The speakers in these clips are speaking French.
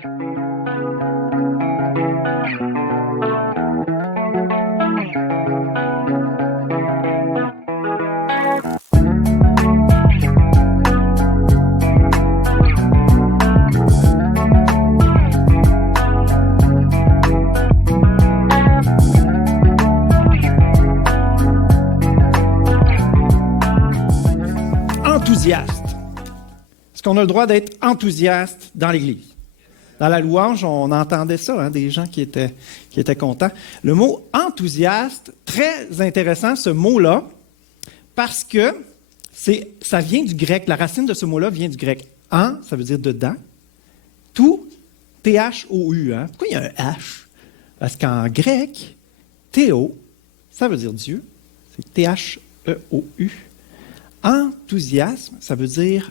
Enthousiaste. Est-ce qu'on a le droit d'être enthousiaste dans l'Église? Dans la louange, on entendait ça, des gens qui étaient contents. Le mot enthousiaste, très intéressant ce mot-là, parce que ça vient du grec. La racine de ce mot-là vient du grec. En, ça veut dire dedans. Tout, T-H-O-U. Pourquoi il y a un H? Parce qu'en grec, théo, ça veut dire Dieu. C'est T-H-E-O-U. Enthousiasme, ça veut dire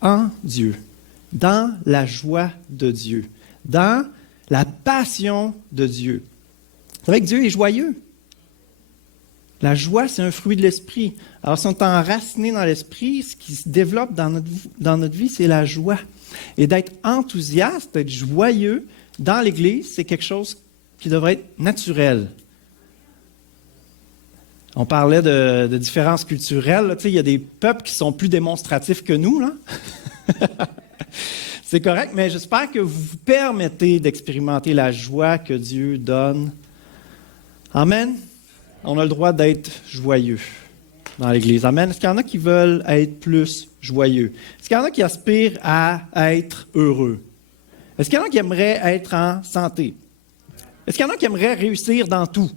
en Dieu, dans la joie de Dieu, dans la passion de Dieu. Vous savez que Dieu est joyeux. La joie, c'est un fruit de l'esprit. Alors, si on est enraciné dans l'esprit, ce qui se développe dans notre vie, c'est la joie. Et d'être enthousiaste, d'être joyeux dans l'Église, c'est quelque chose qui devrait être naturel. On parlait de différences culturelles. Là. Il y a des peuples qui sont plus démonstratifs que nous. Là. C'est correct, mais j'espère que vous vous permettez d'expérimenter la joie que Dieu donne. Amen. On a le droit d'être joyeux dans l'Église. Amen. Est-ce qu'il y en a qui veulent être plus joyeux? Est-ce qu'il y en a qui aspirent à être heureux? Est-ce qu'il y en a qui aimeraient être en santé? Est-ce qu'il y en a qui aimeraient réussir dans tout?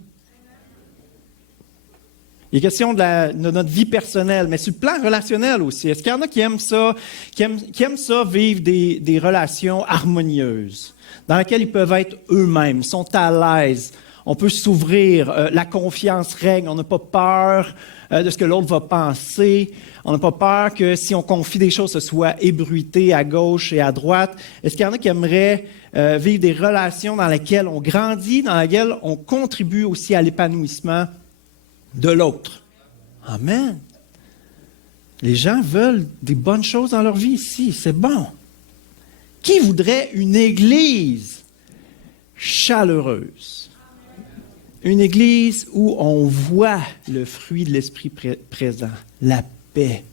Il est question de notre vie personnelle, mais sur le plan relationnel aussi. Est-ce qu'il y en a qui aiment ça, qui aiment ça vivre des relations harmonieuses, dans lesquelles ils peuvent être eux-mêmes, sont à l'aise, on peut s'ouvrir, la confiance règne, on n'a pas peur de ce que l'autre va penser, on n'a pas peur que si on confie des choses, ce soit ébruité à gauche et à droite. Est-ce qu'il y en a qui aimeraient vivre des relations dans lesquelles on grandit, dans lesquelles on contribue aussi à l'épanouissement de l'autre? Amen. Les gens veulent des bonnes choses dans leur vie ici, c'est bon. Qui voudrait une église chaleureuse? Une église où on voit le fruit de l'esprit présent, la paix.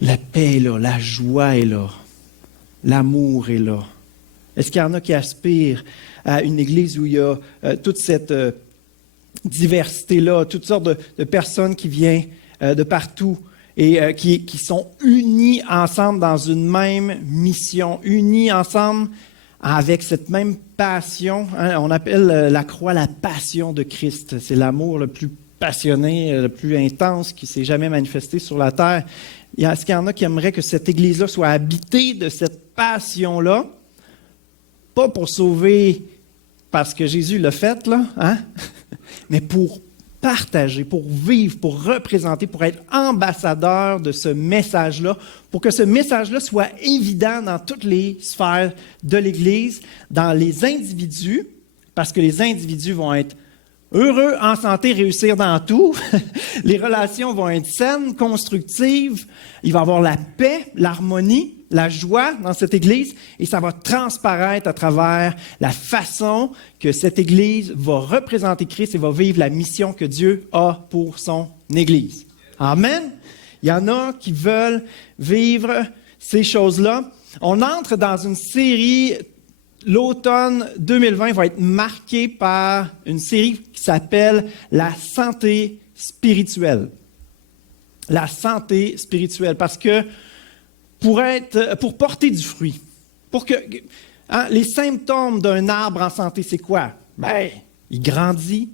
La paix est là, la joie est là, l'amour est là. Est-ce qu'il y en a qui aspirent à une église où il y a toute cette diversité-là, toutes sortes de personnes qui viennent de partout et qui sont unies ensemble dans une même mission, unies ensemble avec cette même passion. On appelle la croix la passion de Christ. C'est l'amour le plus passionné, le plus intense qui s'est jamais manifesté sur la terre. Est-ce qu'il y en a qui aimeraient que cette Église-là soit habitée de cette passion-là? Pas pour sauver parce que Jésus l'a fait, là, mais pour partager, pour vivre, pour représenter, pour être ambassadeur de ce message-là, pour que ce message-là soit évident dans toutes les sphères de l'Église, dans les individus, parce que les individus vont être heureux, en santé, réussir dans tout. Les relations vont être saines, constructives. Il va y avoir la paix, l'harmonie, la joie dans cette Église et ça va transparaître à travers la façon que cette Église va représenter Christ et va vivre la mission que Dieu a pour son Église. Amen. Il y en a qui veulent vivre ces choses-là. On entre dans une série. L'automne 2020 va être marqué par une série qui s'appelle « La santé spirituelle ». La santé spirituelle, parce que pour porter du fruit, les symptômes d'un arbre en santé, c'est quoi? Il grandit,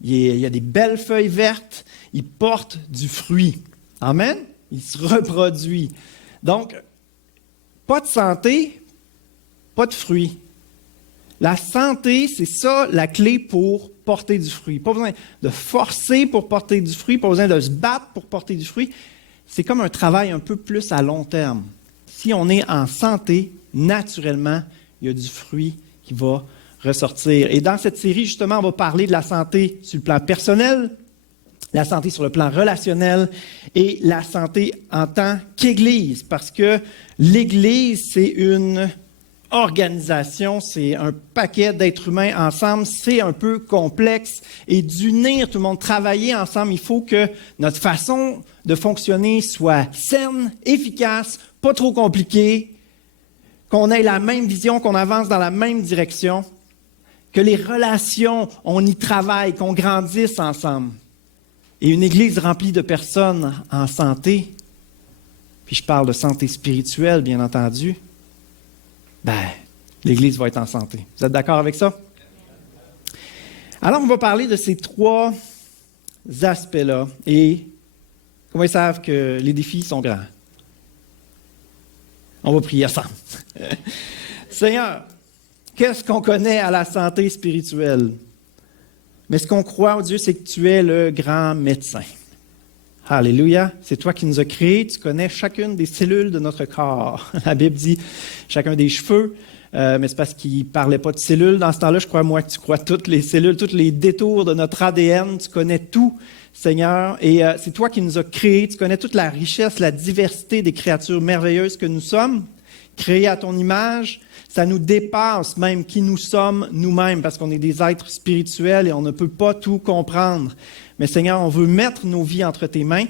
il y a des belles feuilles vertes, il porte du fruit. Amen? Il se reproduit. Donc, pas de santé, pas de fruits. La santé, c'est ça la clé pour porter du fruit. Pas besoin de forcer pour porter du fruit, pas besoin de se battre pour porter du fruit. C'est comme un travail un peu plus à long terme. Si on est en santé, naturellement, il y a du fruit qui va ressortir. Et dans cette série, justement, on va parler de la santé sur le plan personnel, la santé sur le plan relationnel et la santé en tant qu'Église. Parce que l'Église, c'est une organisation, c'est un paquet d'êtres humains ensemble, c'est un peu complexe. Et d'unir tout le monde, travailler ensemble, il faut que notre façon de fonctionner soit saine, efficace, pas trop compliquée, qu'on ait la même vision, qu'on avance dans la même direction, que les relations, on y travaille, qu'on grandisse ensemble. Et une église remplie de personnes en santé, puis je parle de santé spirituelle, bien entendu, l'église va être en santé. Vous êtes d'accord avec ça? Alors, on va parler de ces 3 aspects-là. Et comment ils savent que les défis sont grands? On va prier ensemble. Seigneur, qu'est-ce qu'on connaît à la santé spirituelle? Mais ce qu'on croit, oh Dieu, c'est que tu es le grand médecin. Alléluia. C'est toi qui nous as créés. Tu connais chacune des cellules de notre corps. La Bible dit chacun des cheveux, mais c'est parce qu'il ne parlait pas de cellules. Dans ce temps-là, je crois, moi, que tu crois toutes les cellules, tous les détours de notre ADN. Tu connais tout, Seigneur. Et c'est toi qui nous as créés. Tu connais toute la richesse, la diversité des créatures merveilleuses que nous sommes, créées à ton image. Ça nous dépasse même qui nous sommes nous-mêmes, parce qu'on est des êtres spirituels et on ne peut pas tout comprendre. Mais Seigneur, on veut mettre nos vies entre tes mains,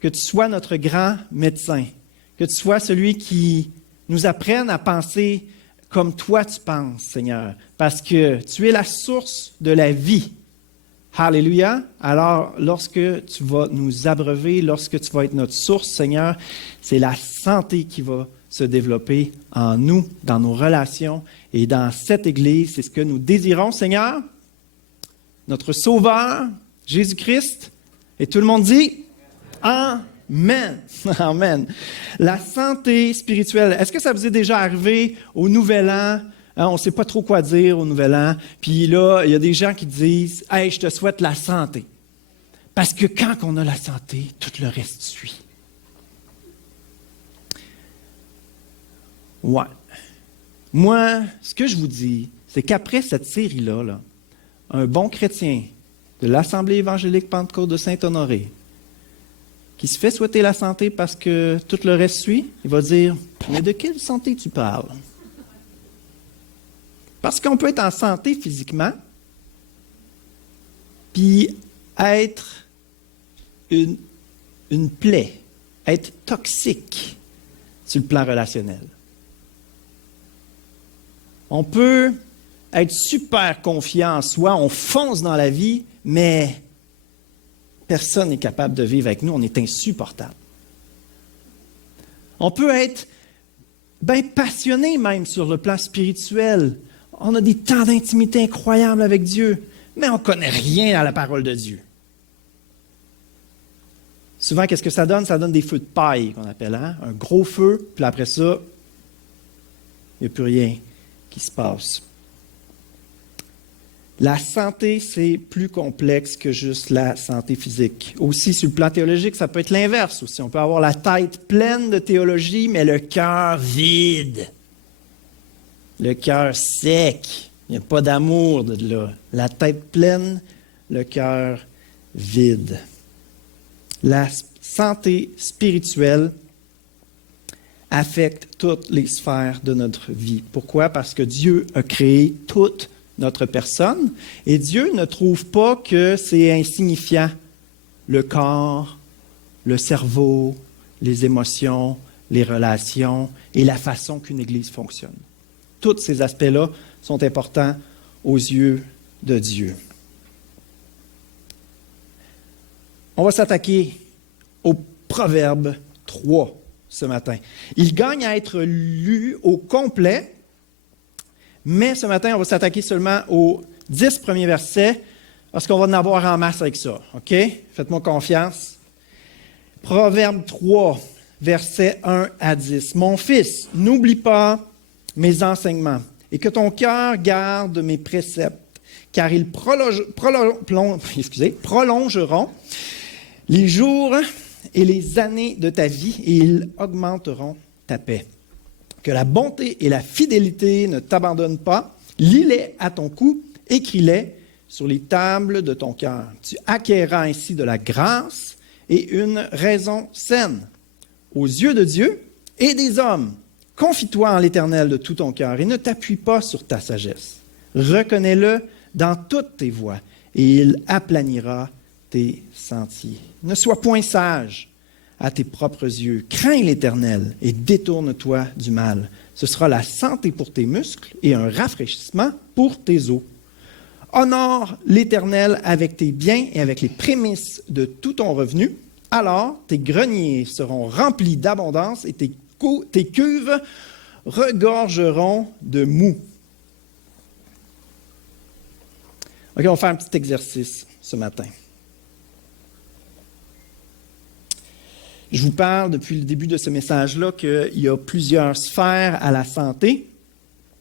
que tu sois notre grand médecin, que tu sois celui qui nous apprenne à penser comme toi tu penses, Seigneur, parce que tu es la source de la vie. Alléluia. Alors, lorsque tu vas nous abreuver, lorsque tu vas être notre source, Seigneur, c'est la santé qui va se développer en nous, dans nos relations et dans cette Église. C'est ce que nous désirons, Seigneur, notre Sauveur, Jésus-Christ. Et tout le monde dit Amen. Amen. La santé spirituelle. Est-ce que ça vous est déjà arrivé au Nouvel An? On ne sait pas trop quoi dire au Nouvel An. Puis là, il y a des gens qui disent « Hey, je te souhaite la santé. » Parce que quand on a la santé, tout le reste suit. Ouais. Moi, ce que je vous dis, c'est qu'après cette série-là, un bon chrétien de l'Assemblée évangélique Pentecôte de Saint-Honoré, qui se fait souhaiter la santé parce que tout le reste suit, il va dire « Mais de quelle santé tu parles? » Parce qu'on peut être en santé physiquement, puis être une plaie, être toxique sur le plan relationnel. On peut être super confiant en soi, on fonce dans la vie, mais personne n'est capable de vivre avec nous, on est insupportable. On peut être bien passionné même sur le plan spirituel. On a des temps d'intimité incroyables avec Dieu, mais on ne connaît rien à la parole de Dieu. Souvent, qu'est-ce que ça donne? Ça donne des feux de paille, qu'on appelle, hein? Un gros feu, puis après ça, il n'y a plus rien qui se passe. La santé, c'est plus complexe que juste la santé physique. Aussi, sur le plan théologique, ça peut être l'inverse aussi. On peut avoir la tête pleine de théologie, mais le cœur vide. Le cœur sec. Il n'y a pas d'amour de là. La tête pleine, le cœur vide. La santé spirituelle affecte toutes les sphères de notre vie. Pourquoi? Parce que Dieu a créé toute notre personne et Dieu ne trouve pas que c'est insignifiant. Le corps, le cerveau, les émotions, les relations et la façon qu'une Église fonctionne. Tous ces aspects-là sont importants aux yeux de Dieu. On va s'attaquer au Proverbe 3 ce matin. Il gagne à être lu au complet, mais ce matin, on va s'attaquer seulement aux 10 premiers versets, parce qu'on va en avoir en masse avec ça. OK? Faites-moi confiance. Proverbe 3, versets 1 à 10. « Mon fils, n'oublie pas mes enseignements, et que ton cœur garde mes préceptes, car ils prolongeront les jours et les années de ta vie, et ils augmenteront ta paix. Que la bonté et la fidélité ne t'abandonnent pas. Lis-les à ton cou, écris-les sur les tables de ton cœur. Tu acquerras ainsi de la grâce et une raison saine aux yeux de Dieu et des hommes. Confie-toi en l'Éternel de tout ton cœur et ne t'appuie pas sur ta sagesse. Reconnais-le dans toutes tes voies et il aplanira tes sentiers. Ne sois point sage à tes propres yeux. Crains l'Éternel et détourne-toi du mal. Ce sera la santé pour tes muscles et un rafraîchissement pour tes os. Honore l'Éternel avec tes biens et avec les prémices de tout ton revenu. Alors tes greniers seront remplis d'abondance et tes cuves regorgeront de mou. OK, on va faire un petit exercice ce matin. Je vous parle depuis le début de ce message-là qu'il y a plusieurs sphères à la santé.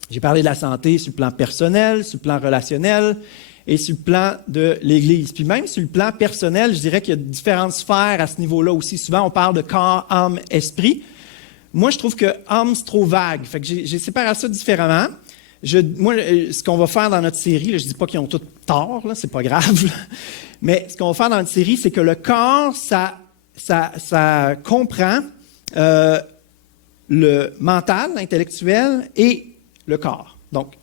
J'ai parlé de la santé sur le plan personnel, sur le plan relationnel et sur le plan de l'Église. Puis même sur le plan personnel, je dirais qu'il y a différentes sphères à ce niveau-là aussi. Souvent, on parle de corps, âme, esprit. Moi, je trouve que âme, c'est trop vague. Fait que j'ai séparé ça différemment. Ce qu'on va faire dans notre série, là, je ne dis pas qu'ils ont tous tort, là, c'est pas grave. Là. Mais ce qu'on va faire dans notre série, c'est que le corps, ça comprend le mental, l'intellectuel et le corps. Donc,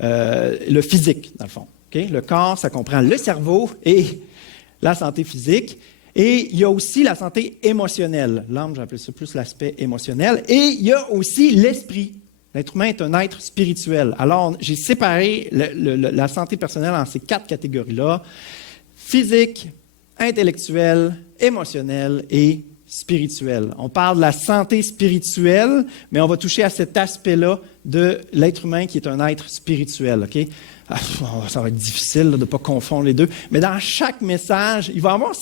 le physique, dans le fond. Okay? Le corps, ça comprend le cerveau et la santé physique. Et il y a aussi la santé émotionnelle. L'âme, j'appelle ça plus l'aspect émotionnel. Et il y a aussi l'esprit. L'être humain est un être spirituel. Alors, j'ai séparé la santé personnelle en ces 4 catégories-là. Physique, intellectuel, émotionnel et spirituel. On parle de la santé spirituelle, mais on va toucher à cet aspect-là de l'être humain qui est un être spirituel. Okay? Ça va être difficile de ne pas confondre les deux. Mais dans chaque message, il va y avoir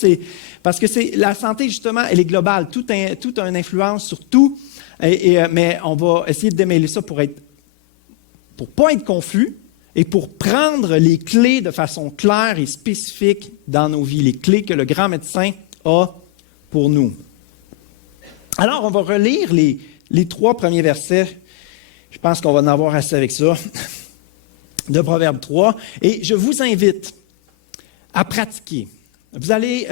parce que la santé, justement, elle est globale. Tout a une influence sur tout. Mais on va essayer de démêler ça pour pas être confus et pour prendre les clés de façon claire et spécifique dans nos vies, les clés que le grand médecin a pour nous. Alors, on va relire les 3 premiers versets. Je pense qu'on va en avoir assez avec ça, de Proverbe 3. Et je vous invite à pratiquer. Vous allez,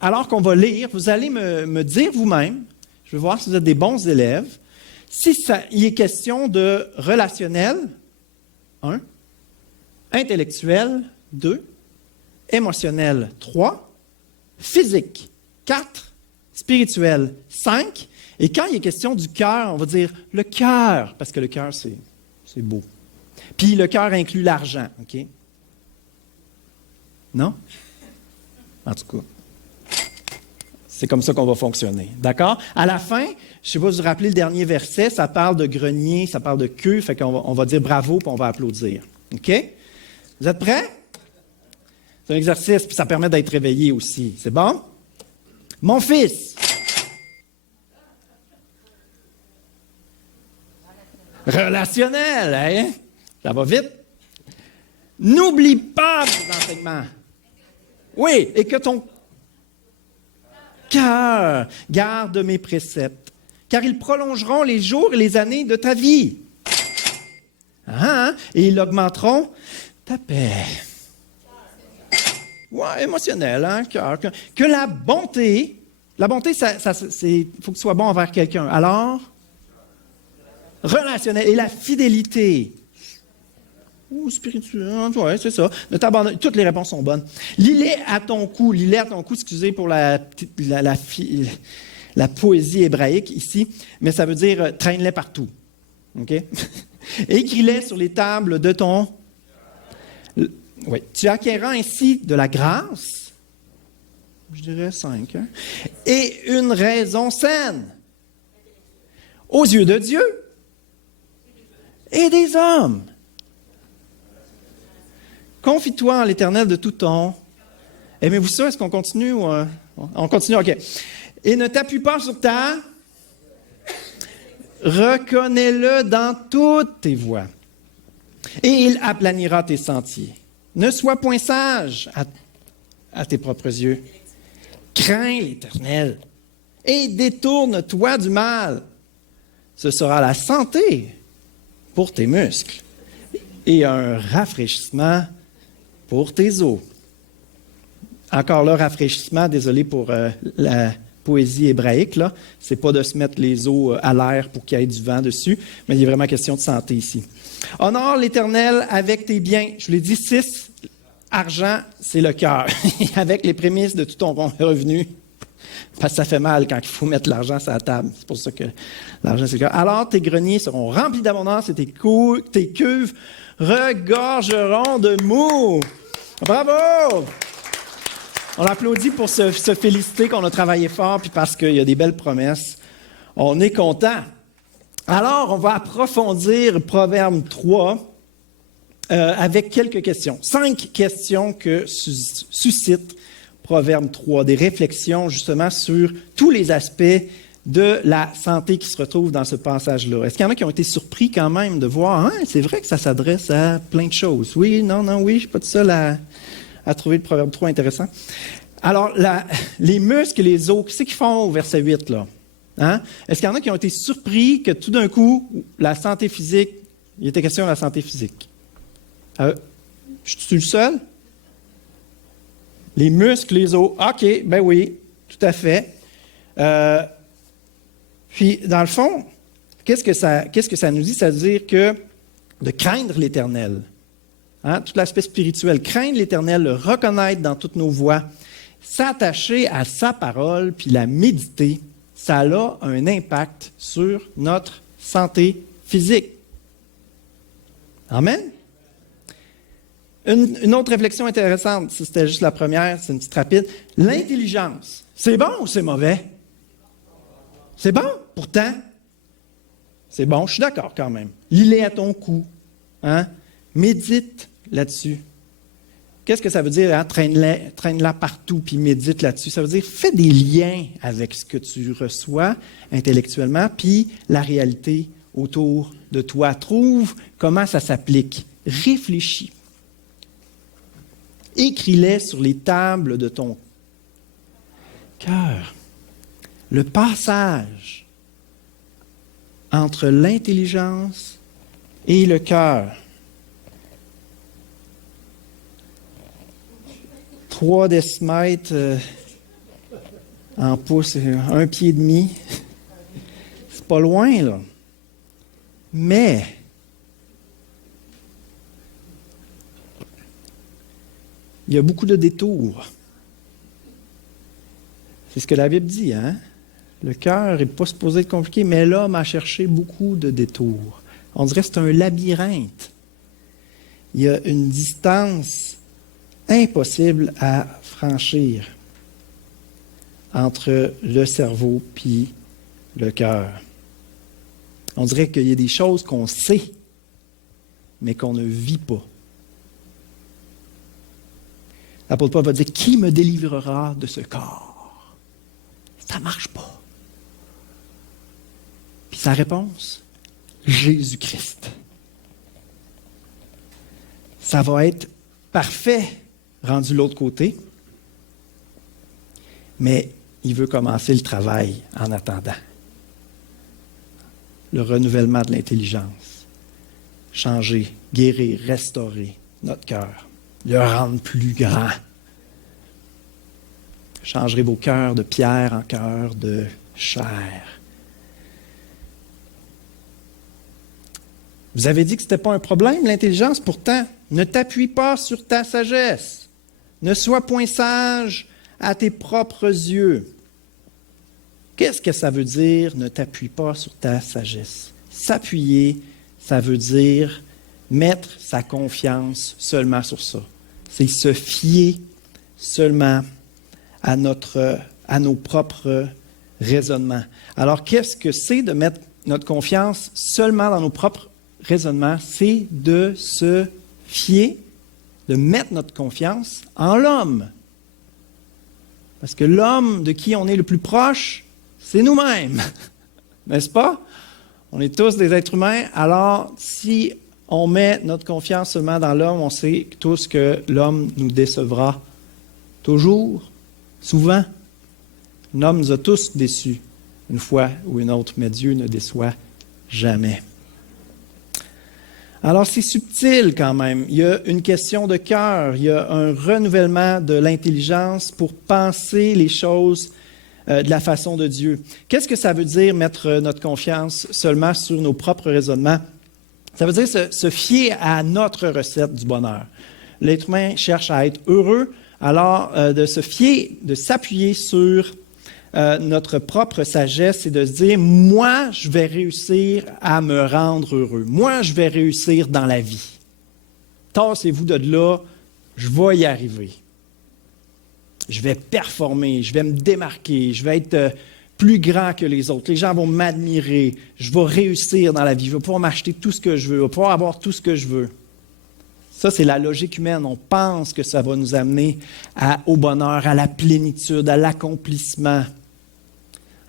alors qu'on va lire, vous allez me dire vous-même, je vais voir si vous êtes des bons élèves, il est question de relationnel, 1, intellectuel, 2, émotionnel, 3, physique, 4, spirituel, 5, et quand il est question du cœur, on va dire le cœur, parce que le cœur, c'est beau. Puis le cœur inclut l'argent, OK? Non? En tout cas. C'est comme ça qu'on va fonctionner. D'accord? À la fin, je ne sais pas si vous vous rappelez le dernier verset, ça parle de grenier, ça parle de queue, fait qu'on va dire bravo puis on va applaudir. OK? Vous êtes prêts? C'est un exercice, puis ça permet d'être réveillé aussi. C'est bon? Mon fils. Relationnel, hein? Ça va vite. N'oublie pas tes enseignements. Oui, et que ton cœur garde mes préceptes, car ils prolongeront les jours et les années de ta vie. Et ils augmenteront ta paix. Ouais, émotionnel, hein, cœur. Que la bonté, il faut que tu sois bon envers quelqu'un. Alors, relationnel et la fidélité. Ou spirituel, oui, c'est ça. Ne t'abandonne. Toutes les réponses sont bonnes. Lis-les à ton cou, excusez pour la poésie hébraïque ici, mais ça veut dire traîne-les partout. OK? Écris-les sur les tables de ton... Oui. Tu acquerras ainsi de la grâce, je dirais 5, hein, et une raison saine aux yeux de Dieu et des hommes. Confie-toi en l'Éternel de tout ton... Aimez-vous ça? Est-ce qu'on continue? On continue, OK. Et ne t'appuie pas sur ta... Reconnais-le dans toutes tes voies. Et il aplanira tes sentiers. Ne sois point sage à tes propres yeux. Crains l'Éternel et détourne-toi du mal. Ce sera la santé pour tes muscles et un rafraîchissement pour tes os. Encore là, rafraîchissement, désolé pour poésie hébraïque, là. C'est pas de se mettre les os à l'air pour qu'il y ait du vent dessus, mais il est vraiment question de santé ici. Honore l'Éternel avec tes biens. Je vous l'ai dit, 6, argent, c'est le cœur. Avec les prémices de tout ton revenu. Parce que ça fait mal quand il faut mettre l'argent sur la table. C'est pour ça que l'argent, c'est le cœur. Alors tes greniers seront remplis d'abondance et tes cuves regorgeront de mou. Bravo! On applaudit pour se féliciter qu'on a travaillé fort, puis parce qu'il y a des belles promesses. On est content. Alors, on va approfondir Proverbe 3 avec quelques questions. 5 questions que suscite Proverbe 3, des réflexions justement sur tous les aspects de la santé qui se retrouvent dans ce passage-là. Est-ce qu'il y en a qui ont été surpris quand même de voir, hein, c'est vrai que ça s'adresse à plein de choses. Oui, non, oui, je ne suis pas tout seul à trouver le Proverbe 3 intéressant. Alors, les muscles et les os, qu'est-ce qu'ils font au verset 8, là? Hein? Est-ce qu'il y en a qui ont été surpris que tout d'un coup, la santé physique, il était question de la santé physique? Je suis le seul? Les muscles, les os, OK, ben oui, tout à fait. Puis, dans le fond, qu'est-ce que ça nous dit? Ça veut dire que de craindre l'Éternel, hein, tout l'aspect spirituel, craindre l'Éternel, le reconnaître dans toutes nos voies, s'attacher à sa parole, puis la méditer, ça a un impact sur notre santé physique. Amen? Une autre réflexion intéressante, si c'était juste la première, c'est une petite rapide. L'intelligence, c'est bon ou c'est mauvais? C'est bon, pourtant. C'est bon, je suis d'accord quand même. Lis-les à ton cou. Hein? Médite là-dessus. Qu'est-ce que ça veut dire? Hein? Traîne-la partout puis médite là-dessus. Ça veut dire fais des liens avec ce que tu reçois intellectuellement puis la réalité autour de toi. Trouve comment ça s'applique. Réfléchis. Écris-les sur les tables de ton cœur. Le passage entre l'intelligence et le cœur. 3 décimètres en pouces, 1,5 pied. C'est pas loin, là. Mais il y a beaucoup de détours. C'est ce que la Bible dit, hein? Le cœur n'est pas supposé être compliqué, mais l'homme a cherché beaucoup de détours. On dirait que c'est un labyrinthe. Il y a une distance impossible à franchir entre le cerveau et le cœur. On dirait qu'il y a des choses qu'on sait, mais qu'on ne vit pas. L'apôtre Paul va dire, qui me délivrera de ce corps? Ça ne marche pas. Puis sa réponse, Jésus-Christ. Ça va être parfait rendu de l'autre côté, mais il veut commencer le travail en attendant. Le renouvellement de l'intelligence. Changer, guérir, restaurer notre cœur. Le rendre plus grand. Changerez vos cœurs de pierre en cœurs de chair. Vous avez dit que ce n'était pas un problème, l'intelligence. Pourtant, ne t'appuie pas sur ta sagesse. Ne sois point sage à tes propres yeux. Qu'est-ce que ça veut dire, ne t'appuie pas sur ta sagesse? S'appuyer, ça veut dire mettre sa confiance seulement sur ça. C'est se fier seulement à nos propres raisonnements. Alors, qu'est-ce que c'est de mettre notre confiance seulement dans nos propres raisonnements? C'est de se fier, de mettre notre confiance en l'homme. Parce que l'homme de qui on est le plus proche, c'est nous-mêmes. N'est-ce pas? On est tous des êtres humains. Alors, si on met notre confiance seulement dans l'homme, on sait tous que l'homme nous décevra toujours, souvent. L'homme nous a tous déçus, une fois ou une autre, mais Dieu ne déçoit jamais. Alors, c'est subtil quand même. Il y a une question de cœur, il y a un renouvellement de l'intelligence pour penser les choses de la façon de Dieu. Qu'est-ce que ça veut dire mettre notre confiance seulement sur nos propres raisonnements? Ça veut dire se fier à notre recette du bonheur. L'être humain cherche à être heureux, alors de se fier, de s'appuyer sur notre propre sagesse et de se dire, moi, je vais réussir à me rendre heureux. Moi, je vais réussir dans la vie. Tassez-vous de là, je vais y arriver. Je vais performer, je vais me démarquer, je vais être plus grand que les autres. Les gens vont m'admirer, je vais réussir dans la vie, je vais pouvoir m'acheter tout ce que je veux, je vais pouvoir avoir tout ce que je veux. Ça, c'est la logique humaine. On pense que ça va nous amener au bonheur, à la plénitude, à l'accomplissement.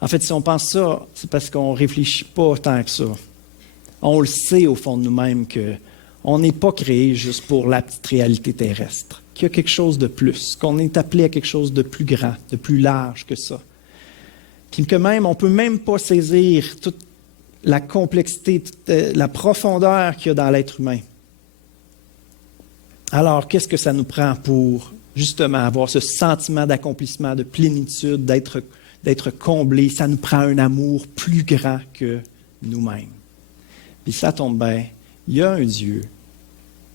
En fait, si on pense ça, c'est parce qu'on ne réfléchit pas tant que ça. On le sait au fond de nous-mêmes qu'on n'est pas créé juste pour la petite réalité terrestre, qu'il y a quelque chose de plus, qu'on est appelé à quelque chose de plus grand, de plus large que ça. Puis que même, on ne peut même pas saisir toute la complexité, toute la profondeur qu'il y a dans l'être humain. Alors, qu'est-ce que ça nous prend pour justement avoir ce sentiment d'accomplissement, de plénitude, d'être comblé? Ça nous prend un amour plus grand que nous-mêmes. Puis ça tombe bien, il y a un Dieu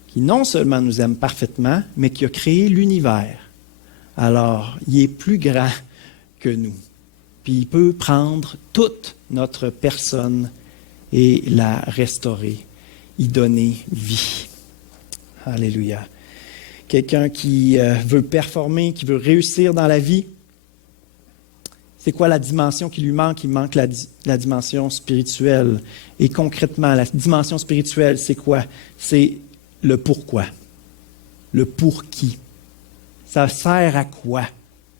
qui non seulement nous aime parfaitement, mais qui a créé l'univers. Alors, il est plus grand que nous. Puis il peut prendre toute notre personne et la restaurer, y donner vie. Alléluia. Quelqu'un qui veut performer, qui veut réussir dans la vie, c'est quoi la dimension qui lui manque? Il manque la dimension spirituelle. Et concrètement, la dimension spirituelle, c'est quoi? C'est le pourquoi. Le pour qui. Ça sert à quoi,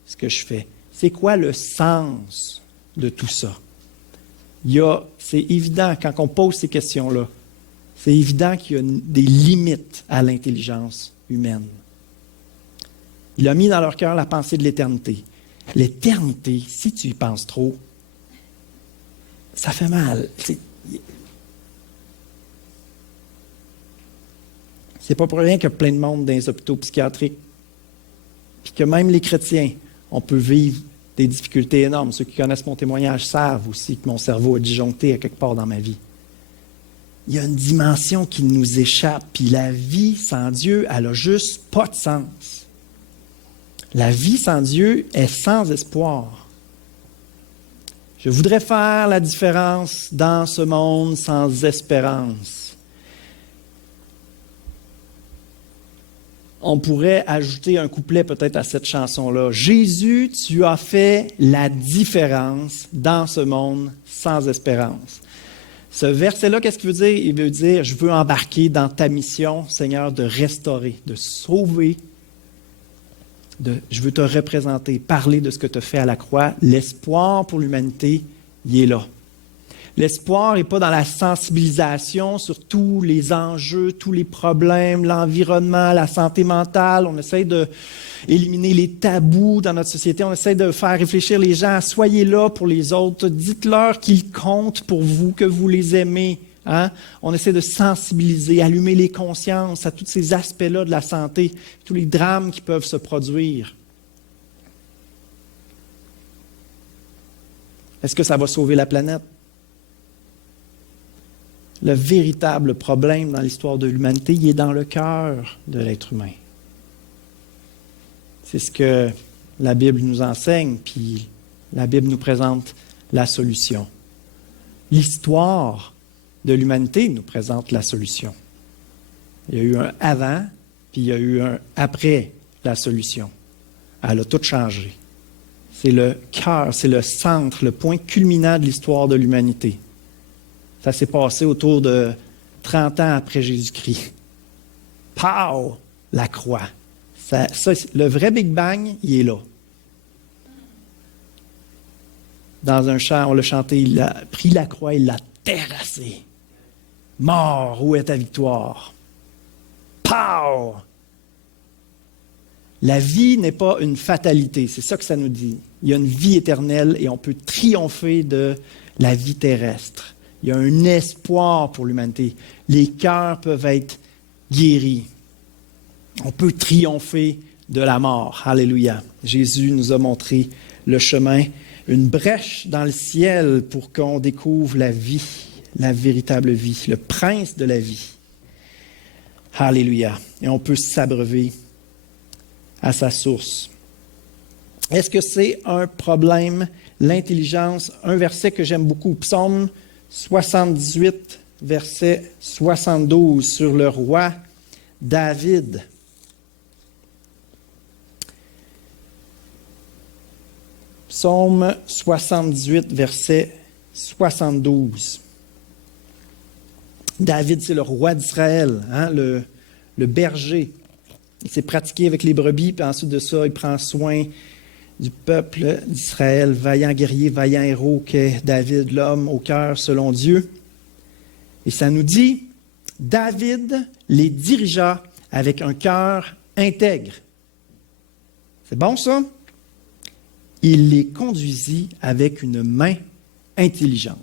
ce que je fais? C'est quoi le sens de tout ça? C'est évident, quand on pose ces questions-là, c'est évident qu'il y a des limites à l'intelligence humaine. Il a mis dans leur cœur la pensée de l'éternité. L'éternité, si tu y penses trop, ça fait mal. C'est pas pour rien qu'il y a plein de monde dans les hôpitaux psychiatriques. Puis que même les chrétiens, on peut vivre des difficultés énormes. Ceux qui connaissent mon témoignage savent aussi que mon cerveau est disjoncté à quelque part dans ma vie. Il y a une dimension qui nous échappe, puis la vie sans Dieu, elle n'a juste pas de sens. La vie sans Dieu est sans espoir. Je voudrais faire la différence dans ce monde sans espérance. On pourrait ajouter un couplet peut-être à cette chanson-là. Jésus, tu as fait la différence dans ce monde sans espérance. Ce verset-là, qu'est-ce qu'il veut dire? Il veut dire, je veux embarquer dans ta mission, Seigneur, de restaurer, de sauver. Je veux te représenter, parler de ce que tu as fait à la croix. L'espoir pour l'humanité, il est là. L'espoir n'est pas dans la sensibilisation sur tous les enjeux, tous les problèmes, l'environnement, la santé mentale. On essaie d'éliminer les tabous dans notre société. On essaie de faire réfléchir les gens. Soyez là pour les autres. Dites-leur qu'ils comptent pour vous, que vous les aimez. Hein? On essaie de sensibiliser, allumer les consciences à tous ces aspects-là de la santé, tous les drames qui peuvent se produire. Est-ce que ça va sauver la planète? Le véritable problème dans l'histoire de l'humanité, il est dans le cœur de l'être humain. C'est ce que la Bible nous enseigne, puis la Bible nous présente la solution. L'histoire de l'humanité nous présente la solution. Il y a eu un avant, puis il y a eu un après la solution. Elle a tout changé. C'est le cœur, c'est le centre, le point culminant de l'histoire de l'humanité. Ça s'est passé autour de 30 ans après Jésus-Christ. Pow! La croix. Le vrai Big Bang, il est là. Dans un chant, on l'a chanté, il a pris la croix, il l'a terrassé. Mort, où est ta victoire? Pow! La vie n'est pas une fatalité, c'est ça que ça nous dit. Il y a une vie éternelle et on peut triompher de la vie terrestre. Il y a un espoir pour l'humanité. Les cœurs peuvent être guéris. On peut triompher de la mort. Alléluia. Jésus nous a montré le chemin. une brèche dans le ciel pour qu'on découvre la vie, la véritable vie, le prince de la vie. Alléluia. Et on peut s'abreuver à sa source. Est-ce que c'est un problème, l'intelligence? Un verset que j'aime beaucoup, Psaume 78, verset 72, sur le roi David. Psaume 78, verset 72. David, c'est le roi d'Israël, hein, le berger. Il s'est pratiqué avec les brebis, puis ensuite de ça, il prend soin du peuple d'Israël, vaillant guerrier, vaillant héros qu'est David, l'homme au cœur selon Dieu. Et ça nous dit, David les dirigea avec un cœur intègre. C'est bon ça? Il les conduisit avec une main intelligente.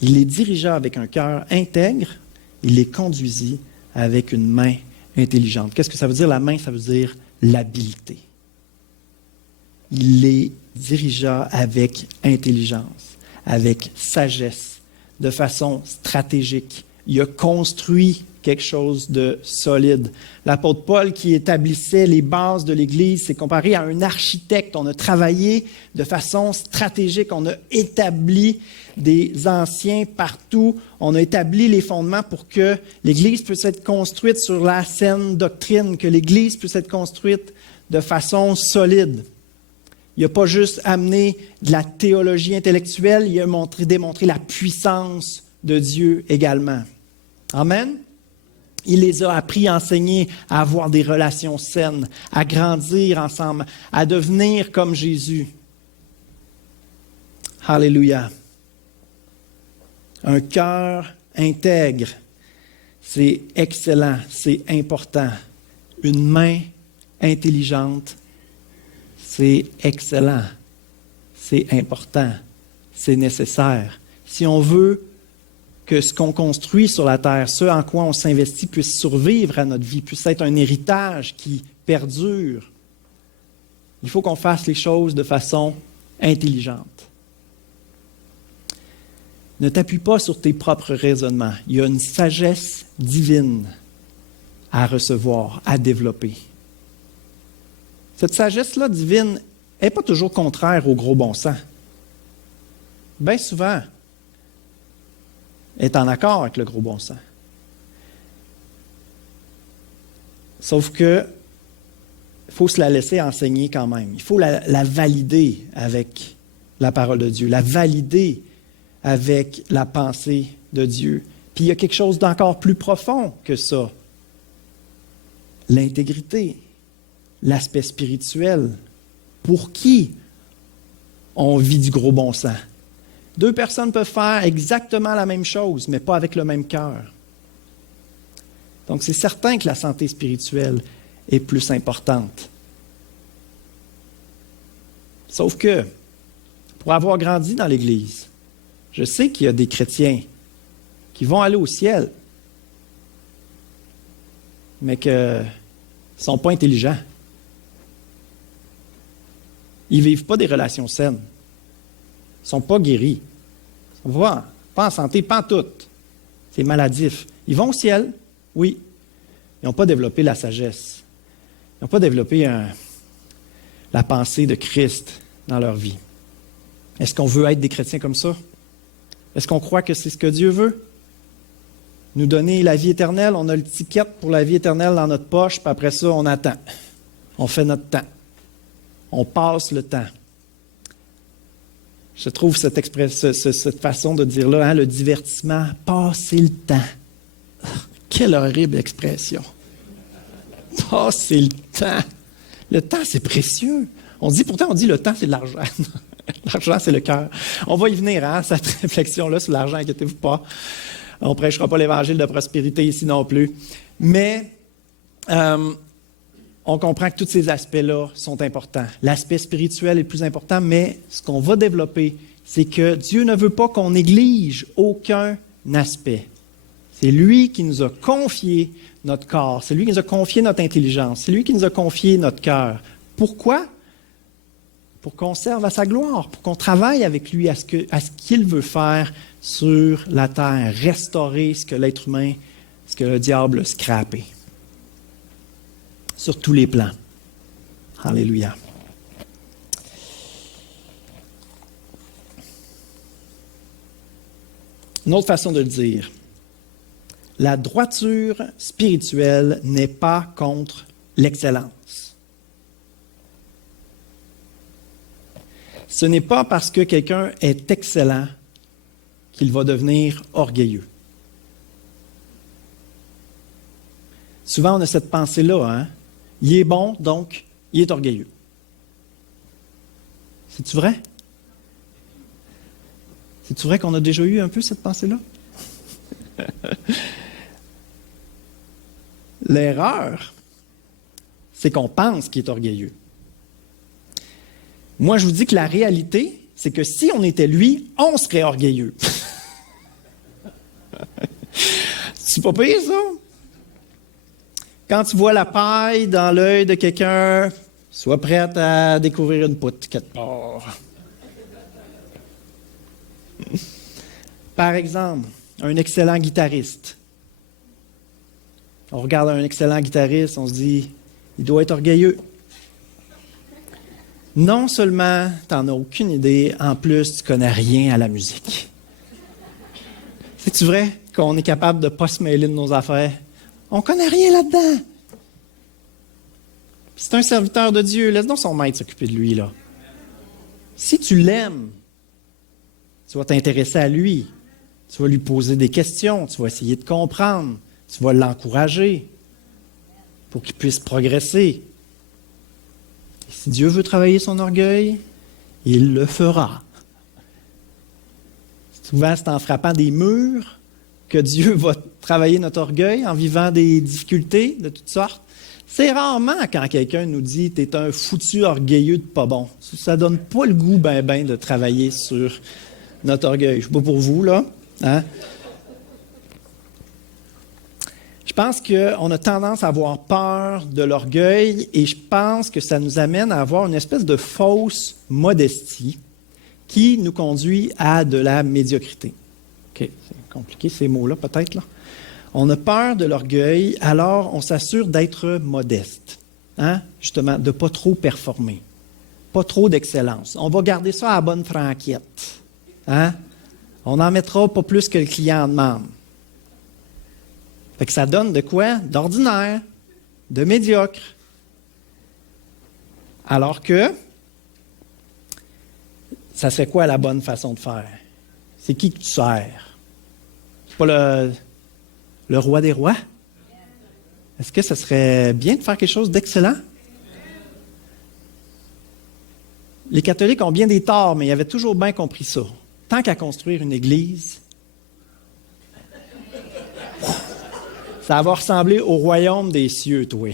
Il les dirigea avec un cœur intègre, il les conduisit avec une main intelligente. Qu'est-ce que ça veut dire, la main? Ça veut dire l'habileté. Il les dirigea avec intelligence, avec sagesse, de façon stratégique. Il a construit quelque chose de solide. L'apôtre Paul, qui établissait les bases de l'Église, s'est comparé à un architecte. On a travaillé de façon stratégique. On a établi des anciens partout. On a établi les fondements pour que l'Église puisse être construite sur la saine doctrine, que l'Église puisse être construite de façon solide. Il n'a pas juste amené de la théologie intellectuelle, il a démontré la puissance de Dieu également. Amen. Il les a appris, enseignés à avoir des relations saines, à grandir ensemble, à devenir comme Jésus. Alléluia. Un cœur intègre, c'est excellent, c'est important. Une main intelligente, c'est excellent, c'est important, c'est nécessaire. Si on veut que ce qu'on construit sur la terre, ce en quoi on s'investit, puisse survivre à notre vie, puisse être un héritage qui perdure, il faut qu'on fasse les choses de façon intelligente. Ne t'appuie pas sur tes propres raisonnements. Il y a une sagesse divine à recevoir, à développer. Cette sagesse-là divine n'est pas toujours contraire au gros bon sens. Bien souvent, est en accord avec le gros bon sens. Sauf que il faut se la laisser enseigner quand même. Il faut la valider avec la parole de Dieu, la valider avec la pensée de Dieu. Puis il y a quelque chose d'encore plus profond que ça. L'intégrité, l'aspect spirituel. Pour qui on vit du gros bon sens? Deux personnes peuvent faire exactement la même chose, mais pas avec le même cœur. Donc, c'est certain que la santé spirituelle est plus importante. Sauf que, pour avoir grandi dans l'Église, je sais qu'il y a des chrétiens qui vont aller au ciel, mais qui ne sont pas intelligents. Ils ne vivent pas des relations saines. Ils ne sont pas guéris. On voit, pas en santé, pas en tout. C'est maladif. Ils vont au ciel, oui. Ils n'ont pas développé la sagesse. Ils n'ont pas développé la pensée de Christ dans leur vie. Est-ce qu'on veut être des chrétiens comme ça? Est-ce qu'on croit que c'est ce que Dieu veut? Nous donner la vie éternelle, on a le ticket pour la vie éternelle dans notre poche, puis après ça, on attend. On fait notre temps. On passe le temps. Je trouve cette façon de dire là, hein, le divertissement, passer le temps. Quelle horrible expression. Passer le temps. Le temps, c'est précieux. Pourtant, on dit le temps, c'est de l'argent. L'argent, c'est le cœur. On va y venir, hein, cette réflexion-là sur l'argent, inquiétez-vous pas. On ne prêchera pas l'évangile de prospérité ici non plus. Mais on comprend que tous ces aspects-là sont importants. L'aspect spirituel est le plus important, mais ce qu'on va développer, c'est que Dieu ne veut pas qu'on néglige aucun aspect. C'est lui qui nous a confié notre corps, c'est lui qui nous a confié notre intelligence, c'est lui qui nous a confié notre cœur Pourquoi? Pour qu'on serve à sa gloire, pour qu'on travaille avec lui à ce qu'il veut faire sur la terre, restaurer ce que l'être humain, ce que le diable a scrappé. Sur tous les plans. Alléluia. Une autre façon de le dire. La droiture spirituelle n'est pas contre l'excellence. Ce n'est pas parce que quelqu'un est excellent qu'il va devenir orgueilleux. Souvent, on a cette pensée-là, hein? Il est bon, donc il est orgueilleux. C'est-tu vrai? C'est-tu vrai qu'on a déjà eu un peu cette pensée-là? L'erreur, c'est qu'on pense qu'il est orgueilleux. Moi, je vous dis que la réalité, c'est que si on était lui, on serait orgueilleux. C'est pas pire, ça? Quand tu vois la paille dans l'œil de quelqu'un, sois prête à découvrir une poutre quelque part. Par exemple, un excellent guitariste. On regarde un excellent guitariste, on se dit, il doit être orgueilleux. Non seulement tu n'en as aucune idée, en plus tu ne connais rien à la musique. C'est-tu vrai qu'on est capable de ne pas se mêler de nos affaires? On ne connaît rien là-dedans. Puis c'est un serviteur de Dieu, laisse donc son maître s'occuper de lui, là. Si tu l'aimes, tu vas t'intéresser à lui, tu vas lui poser des questions, tu vas essayer de comprendre, tu vas l'encourager pour qu'il puisse progresser. Et si Dieu veut travailler son orgueil, il le fera. Souvent, c'est en frappant des murs que Dieu va travailler notre orgueil, en vivant des difficultés de toutes sortes. C'est rarement quand quelqu'un nous dit « t'es un foutu orgueilleux de pas bon ». Ça donne pas le goût ben de travailler sur notre orgueil. Je ne sais pas pour vous, là. Hein? Je pense qu'on a tendance à avoir peur de l'orgueil et je pense que ça nous amène à avoir une espèce de fausse modestie qui nous conduit à de la médiocrité. OK, c'est compliqué ces mots-là peut-être, là. On a peur de l'orgueil, alors on s'assure d'être modeste. Hein? Justement, de ne pas trop performer. Pas trop d'excellence. On va garder ça à la bonne franquette. Hein? On n'en mettra pas plus que le client demande. Fait que ça donne de quoi? D'ordinaire, de médiocre. Alors que, ça serait quoi la bonne façon de faire? C'est qui que tu sers? C'est pas le roi des rois? Est-ce que ça serait bien de faire quelque chose d'excellent? Les catholiques ont bien des torts, mais ils avaient toujours bien compris ça. Tant qu'à construire une église, ça va ressembler au royaume des cieux, toi.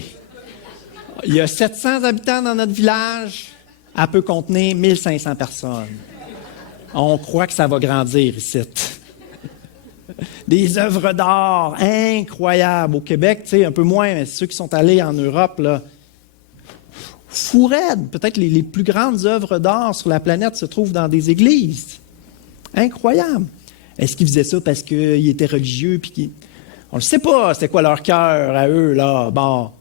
Il y a 700 habitants dans notre village, elle peut contenir 1500 personnes. On croit que ça va grandir ici. Des œuvres d'art incroyables. Au Québec, tu sais, un peu moins, mais ceux qui sont allés en Europe, là, fou raide. Peut-être les plus grandes œuvres d'art sur la planète se trouvent dans des églises. Incroyable. Est-ce qu'ils faisaient ça parce qu'ils étaient religieux? On ne sait pas, c'était quoi leur cœur à eux, là. Bon.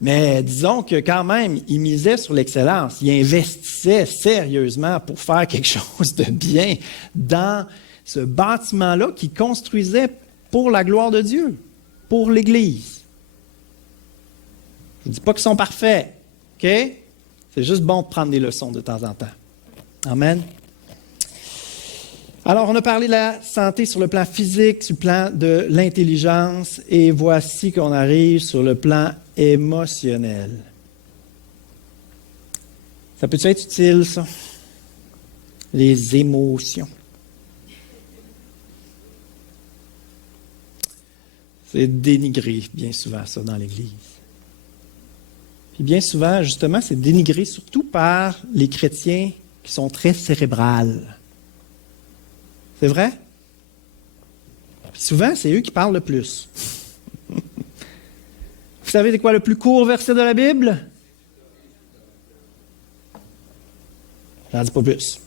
Mais disons que quand même, ils misaient sur l'excellence. Ils investissaient sérieusement pour faire quelque chose de bien dans ce bâtiment-là qu'ils construisaient pour la gloire de Dieu, pour l'Église. Je ne dis pas qu'ils sont parfaits, OK? C'est juste bon de prendre des leçons de temps en temps. Amen. Alors, on a parlé de la santé sur le plan physique, sur le plan de l'intelligence, et voici qu'on arrive sur le plan émotionnel. Ça peut être utile, ça? Les émotions. C'est dénigré, bien souvent, ça, dans l'Église. Puis bien souvent, justement, c'est dénigré surtout par les chrétiens qui sont très cérébrales. C'est vrai? Puis souvent, c'est eux qui parlent le plus. Vous savez c'est quoi le plus court verset de la Bible? J'en dis pas plus.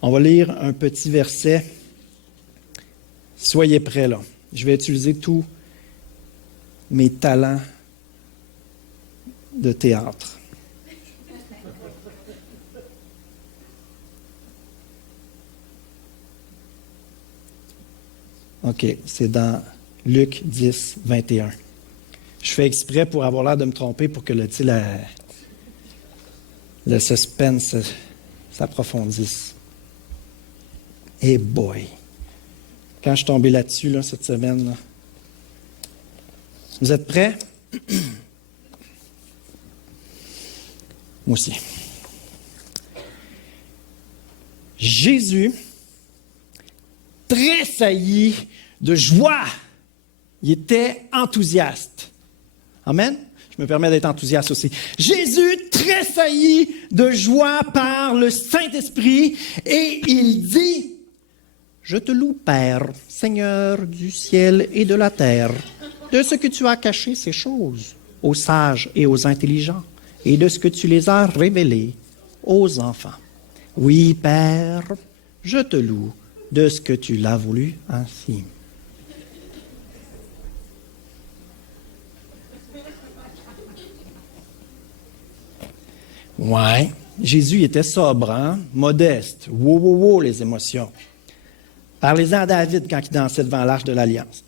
On va lire un petit verset. Soyez prêts, là. Je vais utiliser tous mes talents de théâtre. OK, c'est dans Luc 10, 21. Je fais exprès pour avoir l'air de me tromper pour que le suspense s'approfondisse. Eh boy! Quand je suis tombé là-dessus là, cette semaine, là. Vous êtes prêts? Moi aussi. Jésus tressaillit de joie. Il était enthousiaste. Amen? Je me permets d'être enthousiaste aussi. Jésus tressaillit de joie par le Saint-Esprit et il dit, « Je te loue, Père, Seigneur du ciel et de la terre, de ce que tu as caché ces choses aux sages et aux intelligents, et de ce que tu les as révélées aux enfants. Oui, Père, je te loue de ce que tu l'as voulu ainsi. » Ouais, Jésus était sobre, hein? Modeste. Wow, wow, wow, les émotions. Parlez-en à David quand il dansait devant l'arche de l'Alliance.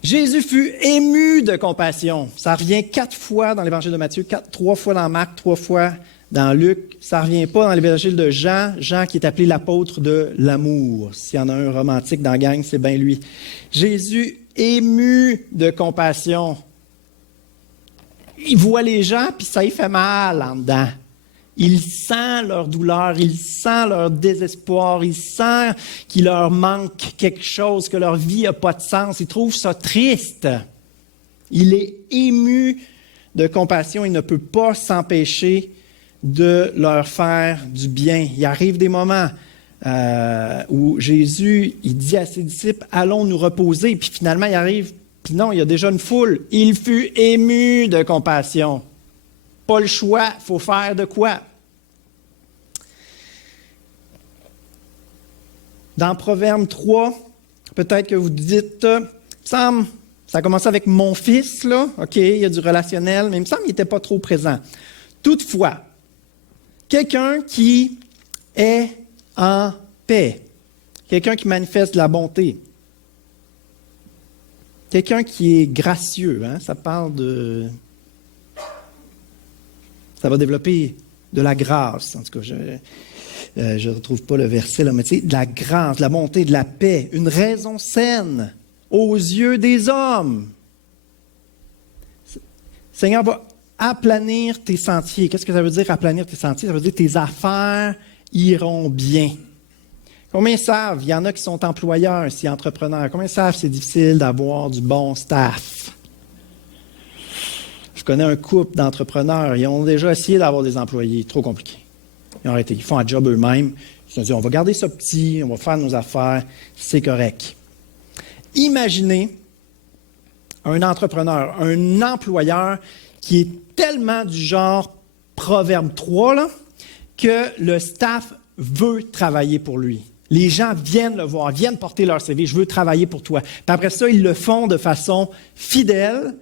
Jésus fut ému de compassion. Ça revient 4 fois dans l'Évangile de Matthieu, 3 fois dans Marc, 3 fois dans Luc. Ça ne revient pas dans l'Évangile de Jean. Jean qui est appelé l'apôtre de l'amour. S'il y en a un romantique dans la gang, c'est bien lui. Jésus ému de compassion. Il voit les gens, puis ça y fait mal en dedans. Il sent leur douleur, il sent leur désespoir, il sent qu'il leur manque quelque chose, que leur vie n'a pas de sens. Il trouve ça triste. Il est ému de compassion. Il ne peut pas s'empêcher de leur faire du bien. Il arrive des moments où Jésus, il dit à ses disciples, « Allons nous reposer ». Puis finalement, il arrive, puis non, il y a déjà une foule. Il fut ému de compassion. Pas le choix, il faut faire de quoi? Dans Proverbe 3, peut-être que vous dites, ça a commencé avec mon fils, là. OK, il y a du relationnel, mais il me semble qu'il n'était pas trop présent. Toutefois, quelqu'un qui est en paix, quelqu'un qui manifeste de la bonté, quelqu'un qui est gracieux, hein, ça parle de... Ça va développer de la grâce. En tout cas, je ne retrouve pas le verset, là, mais tu sais, de la grâce, de la bonté, de la paix, une raison saine aux yeux des hommes. Le Seigneur va aplanir tes sentiers. Qu'est-ce que ça veut dire, aplanir tes sentiers? Ça veut dire que tes affaires iront bien. Combien savent? Il y en a qui sont employeurs, si entrepreneurs. Combien savent que c'est difficile d'avoir du bon staff? Je connais un couple d'entrepreneurs. Ils ont déjà essayé d'avoir des employés. Trop compliqué. Ils ont arrêté. Ils font un job eux-mêmes. Ils se sont dit, on va garder ça petit, on va faire nos affaires. C'est correct. Imaginez un entrepreneur, un employeur qui est tellement du genre Proverbe 3, là, que le staff veut travailler pour lui. Les gens viennent le voir, viennent porter leur CV. Je veux travailler pour toi. Puis après ça, ils le font de façon fidèle,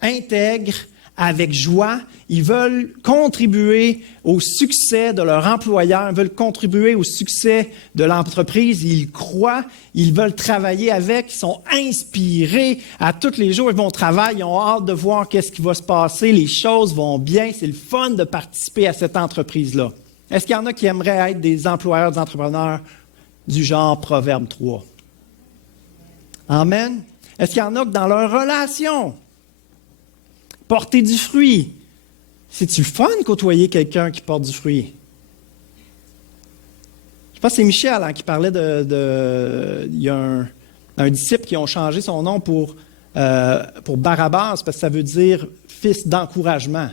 intègre, avec joie. Ils veulent contribuer au succès de leur employeur, ils veulent contribuer au succès de l'entreprise. Ils croient, ils veulent travailler avec, ils sont inspirés. À tous les jours, ils vont au travail, ils ont hâte de voir qu'est-ce qui va se passer. Les choses vont bien, c'est le fun de participer à cette entreprise-là. Est-ce qu'il y en a qui aimeraient être des employeurs, des entrepreneurs du genre Proverbe 3? Amen. Est-ce qu'il y en a que dans leur relation, porter du fruit? C'est-tu le fun côtoyer quelqu'un qui porte du fruit? Je pense que c'est Michel hein, qui parlait il y a un disciple qui a changé son nom pour Barabbas parce que ça veut dire fils d'encouragement.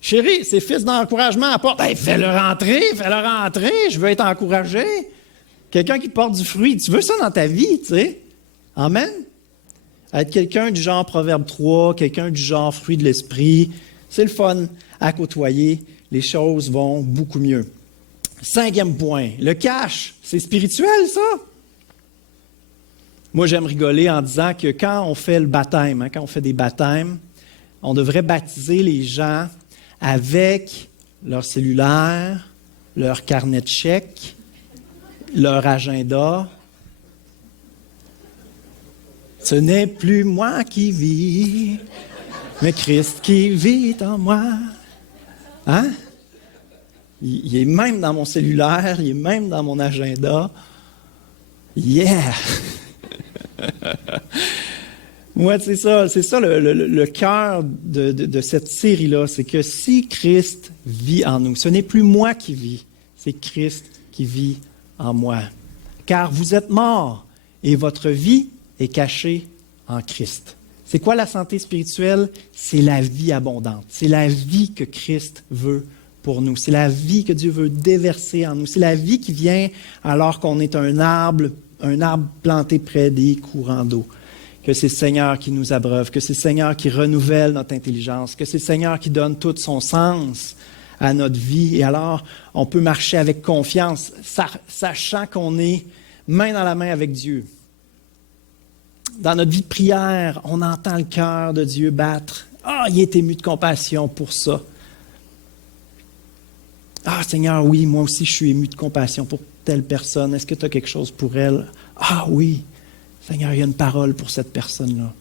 Chérie, c'est fils d'encouragement à porte. Hey, fais-le rentrer, je veux être encouragé. Quelqu'un qui porte du fruit, tu veux ça dans ta vie, tu sais? Amen? Être quelqu'un du genre Proverbe 3, quelqu'un du genre fruit de l'esprit, c'est le fun à côtoyer les choses vont beaucoup mieux. 5e point, le cash, c'est spirituel ça? Moi, j'aime rigoler en disant que quand on fait le baptême, quand on fait des baptêmes, on devrait baptiser les gens avec leur cellulaire, leur carnet de chèques, leur agenda. Ce n'est plus moi qui vis, mais Christ qui vit en moi. Hein? Il est même dans mon cellulaire, il est même dans mon agenda. Yeah! Moi, c'est ça le cœur de cette série-là, c'est que si Christ vit en nous, ce n'est plus moi qui vis, c'est Christ qui vit en moi. Car vous êtes morts et votre vie est cachée en Christ. C'est quoi la santé spirituelle? C'est la vie abondante. C'est la vie que Christ veut pour nous. C'est la vie que Dieu veut déverser en nous. C'est la vie qui vient alors qu'on est un arbre planté près des courants d'eau. Que c'est le Seigneur qui nous abreuve, que c'est le Seigneur qui renouvelle notre intelligence, que c'est le Seigneur qui donne tout son sens à notre vie. Et alors, on peut marcher avec confiance, sachant qu'on est main dans la main avec Dieu. Dans notre vie de prière, on entend le cœur de Dieu battre. Ah, il est ému de compassion pour ça. Ah, Seigneur, oui, moi aussi, je suis ému de compassion pour telle personne. Est-ce que tu as quelque chose pour elle? Ah oui, Seigneur, il y a une parole pour cette personne-là.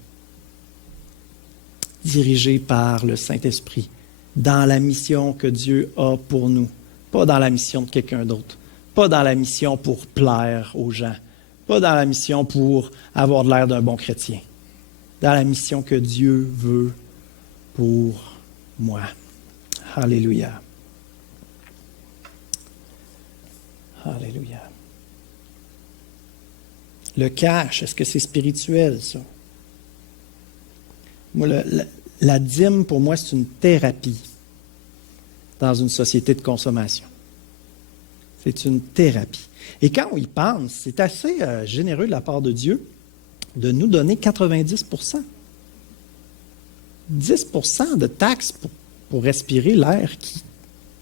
Dirigée par le Saint-Esprit, dans la mission que Dieu a pour nous. Pas dans la mission de quelqu'un d'autre. Pas dans la mission pour plaire aux gens. Pas dans la mission pour avoir l'air d'un bon chrétien. Dans la mission que Dieu veut pour moi. Alléluia. Alléluia. Le cash, est-ce que c'est spirituel, ça? Moi, la dîme, pour moi, c'est une thérapie dans une société de consommation. C'est une thérapie. Et quand on y pense, c'est assez généreux de la part de Dieu de nous donner 90 %. 10 % de taxes pour respirer l'air,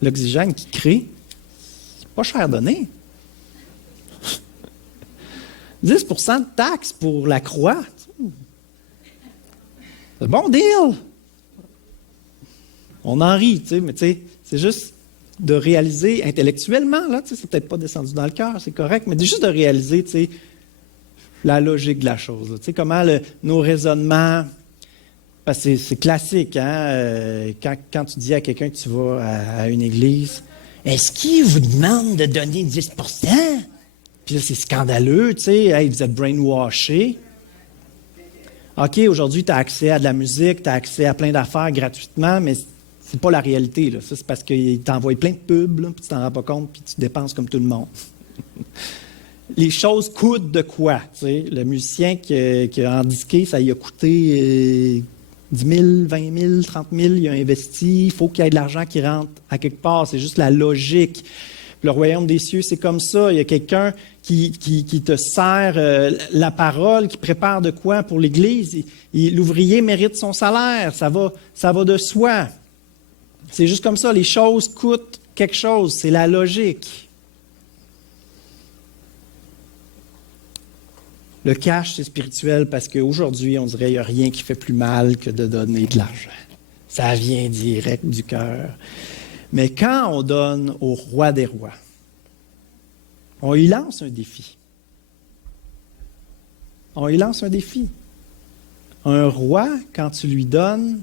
l'oxygène qu'il crée, c'est pas cher donné. 10 % de taxes pour la croix. C'est un bon deal. On en rit, mais c'est juste de réaliser intellectuellement, là, c'est peut-être pas descendu dans le cœur, c'est correct, mais juste de réaliser, la logique de la chose. Comment nos raisonnements, parce que c'est classique, hein, quand tu dis à quelqu'un que tu vas à une église, est-ce qu'il vous demande de donner 10 %? Puis là, c'est scandaleux, hey, vous êtes brainwashé. OK, aujourd'hui, tu as accès à de la musique, tu as accès à plein d'affaires gratuitement, mais c'est pas la réalité. Là. Ça, c'est parce qu'il t'envoie plein de pubs, là, puis tu t'en rends pas compte, puis tu dépenses comme tout le monde. Les choses coûtent de quoi? Le musicien qui a endisqué, ça lui a coûté 10 000, 20 000, 30 000, il a investi, il faut qu'il y ait de l'argent qui rentre à quelque part, c'est juste la logique. Le royaume des cieux, c'est comme ça. Il y a quelqu'un qui te sert la parole, qui prépare de quoi pour l'Église. L'ouvrier mérite son salaire. Ça va de soi. C'est juste comme ça. Les choses coûtent quelque chose. C'est la logique. Le cash, c'est spirituel parce qu'aujourd'hui, on dirait qu'il n'y a rien qui fait plus mal que de donner de l'argent. Ça vient direct du cœur. Mais quand on donne au roi des rois, on lui lance un défi. On lui lance un défi. Un roi, quand tu lui donnes...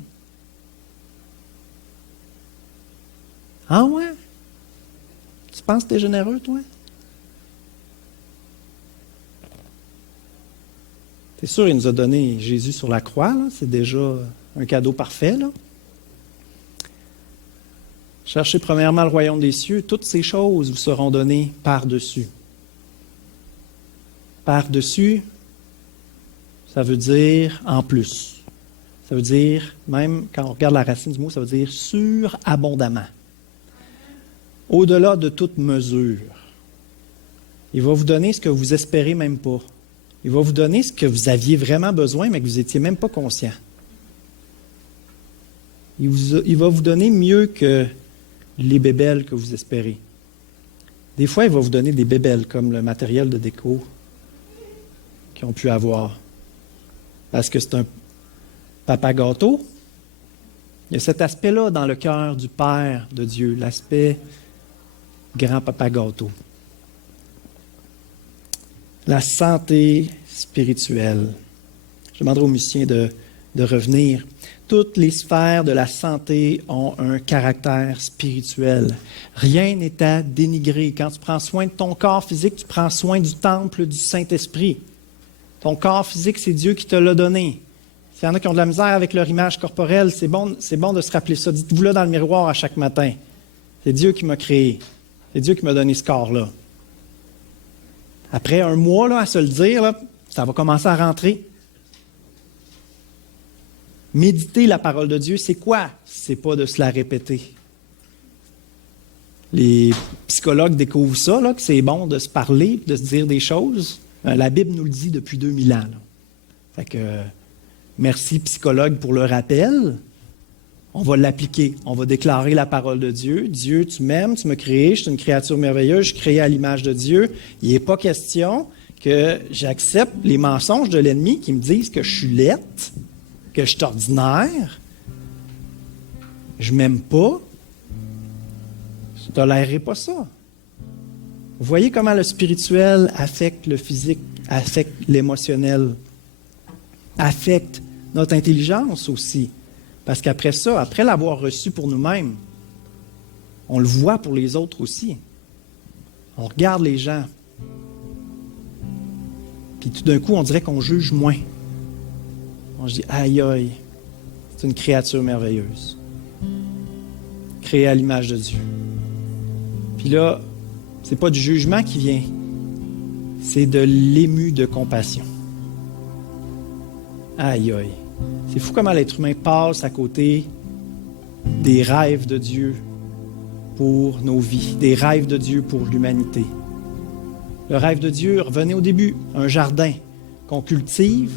Ah ouais? Tu penses que tu es généreux, toi? C'est sûr, il nous a donné Jésus sur la croix, là. C'est déjà un cadeau parfait, là. Cherchez premièrement le royaume des cieux, toutes ces choses vous seront données par-dessus. Par-dessus, ça veut dire en plus. Ça veut dire, même quand on regarde la racine du mot, ça veut dire surabondamment. Au-delà de toute mesure. Il va vous donner ce que vous espérez même pas. Il va vous donner ce que vous aviez vraiment besoin, mais que vous n'étiez même pas conscient. Il va vous donner mieux que les bébelles que vous espérez. Des fois, il va vous donner des bébelles, comme le matériel de déco qu'ils ont pu avoir. Parce que c'est un papa gâteau. Il y a cet aspect-là dans le cœur du Père de Dieu, l'aspect grand-papa gâteau. La santé spirituelle. Je demanderai aux musiciens de revenir. Toutes les sphères de la santé ont un caractère spirituel. Rien n'est à dénigrer. Quand tu prends soin de ton corps physique, tu prends soin du temple du Saint-Esprit. Ton corps physique, c'est Dieu qui te l'a donné. S'il y en a qui ont de la misère avec leur image corporelle, c'est bon de se rappeler ça. Dites-vous-le dans le miroir à chaque matin. C'est Dieu qui m'a créé. C'est Dieu qui m'a donné ce corps-là. Après un mois là, à se le dire, là, ça va commencer à rentrer. Méditer la parole de Dieu, c'est quoi? C'est pas de se la répéter. Les psychologues découvrent ça, là, que c'est bon de se parler, de se dire des choses. La Bible nous le dit depuis 2000 ans. Là. Fait que, merci psychologue pour le rappel. On va l'appliquer. On va déclarer la parole de Dieu. Dieu, tu m'aimes, tu m'as créé, je suis une créature merveilleuse, je suis créé à l'image de Dieu. Il n'est pas question que j'accepte les mensonges de l'ennemi qui me disent que je suis laide, que je suis ordinaire, je m'aime pas. Je ne tolérerai pas ça. Vous voyez comment le spirituel affecte le physique, affecte l'émotionnel, affecte notre intelligence aussi. Parce qu'après ça, après l'avoir reçu pour nous-mêmes, on le voit pour les autres aussi. On regarde les gens. Puis tout d'un coup, on dirait qu'on juge moins. On se dit, aïe, aïe, c'est une créature merveilleuse. Créée à l'image de Dieu. Puis là, c'est pas du jugement qui vient, c'est de l'ému de compassion. Aïe, aïe. C'est fou comment l'être humain passe à côté des rêves de Dieu pour nos vies, des rêves de Dieu pour l'humanité. Le rêve de Dieu, revenez au début, un jardin qu'on cultive,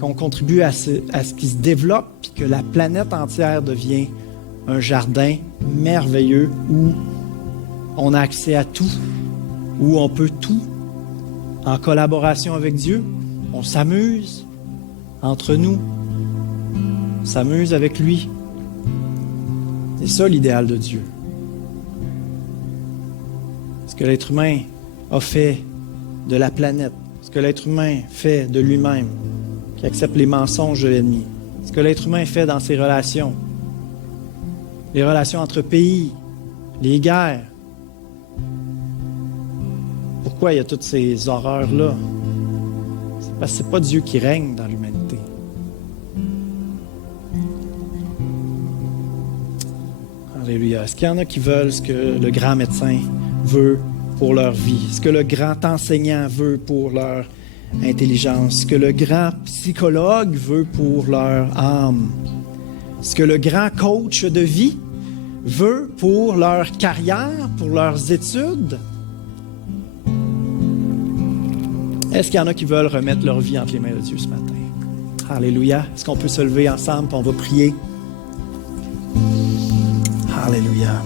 qu'on contribue à ce qui se développe, puis que la planète entière devient un jardin merveilleux où on a accès à tout, où on peut tout, en collaboration avec Dieu. On s'amuse entre nous, on s'amuse avec lui. C'est ça l'idéal de Dieu. Ce que l'être humain a fait de la planète, ce que l'être humain fait de lui-même, qui accepte les mensonges de l'ennemi, ce que l'être humain fait dans ses relations, les relations entre pays, les guerres. Pourquoi il y a toutes ces horreurs-là? C'est parce que ce n'est pas Dieu qui règne dans l'humanité. Alléluia. Est-ce qu'il y en a qui veulent ce que le grand médecin veut pour leur vie? Ce que le grand enseignant veut pour leur intelligence? Ce que le grand psychologue veut pour leur âme? Ce que le grand coach de vie veut pour leur carrière, pour leurs études? Est-ce qu'il y en a qui veulent remettre leur vie entre les mains de Dieu ce matin? Alléluia. Est-ce qu'on peut se lever ensemble et on va prier? Alléluia.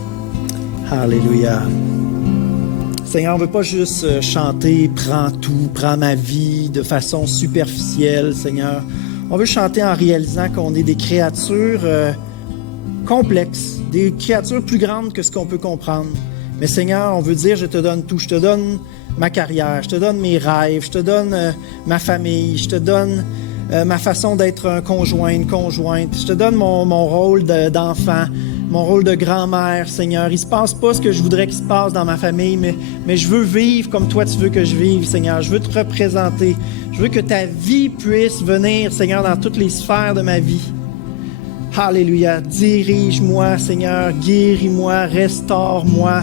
Alléluia. Seigneur, on ne veut pas juste chanter « Prends tout, prends ma vie » de façon superficielle, Seigneur. On veut chanter en réalisant qu'on est des créatures complexes, des créatures plus grandes que ce qu'on peut comprendre. Mais Seigneur, on veut dire « Je te donne tout, je te donne ma carrière, je te donne mes rêves, je te donne ma famille, je te donne ma façon d'être un conjoint, une conjointe, je te donne mon rôle d'enfant, mon rôle de grand-mère, Seigneur. Il ne se passe pas ce que je voudrais qu'il se passe dans ma famille, mais je veux vivre comme toi tu veux que je vive, Seigneur. Je veux te représenter. Je veux que ta vie puisse venir, Seigneur, dans toutes les sphères de ma vie. Alléluia. Dirige-moi, Seigneur. Guéris-moi. Restaure-moi.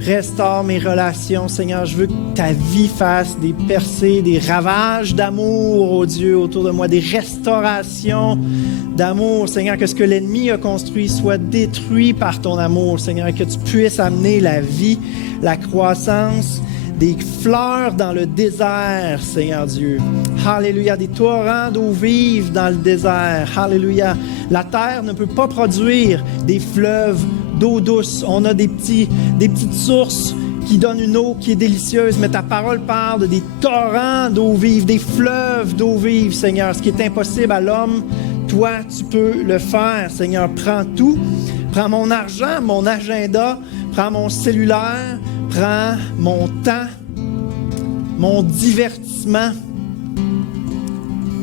Restaure mes relations, Seigneur. Je veux que ta vie fasse des percées, des ravages d'amour, oh Dieu, autour de moi, des restaurations d'amour, Seigneur, que ce que l'ennemi a construit soit détruit par ton amour, Seigneur, que tu puisses amener la vie, la croissance, des fleurs dans le désert, Seigneur Dieu. Alléluia, des torrents d'eau vive dans le désert. Alléluia. La terre ne peut pas produire des fleuves d'eau douce. On a des petites sources qui donnent une eau qui est délicieuse, mais ta parole parle de des torrents d'eau vive, des fleuves d'eau vive, Seigneur. Ce qui est impossible à l'homme, toi, tu peux le faire, Seigneur. Prends tout. Prends mon argent, mon agenda, prends mon cellulaire, prends mon temps, mon divertissement.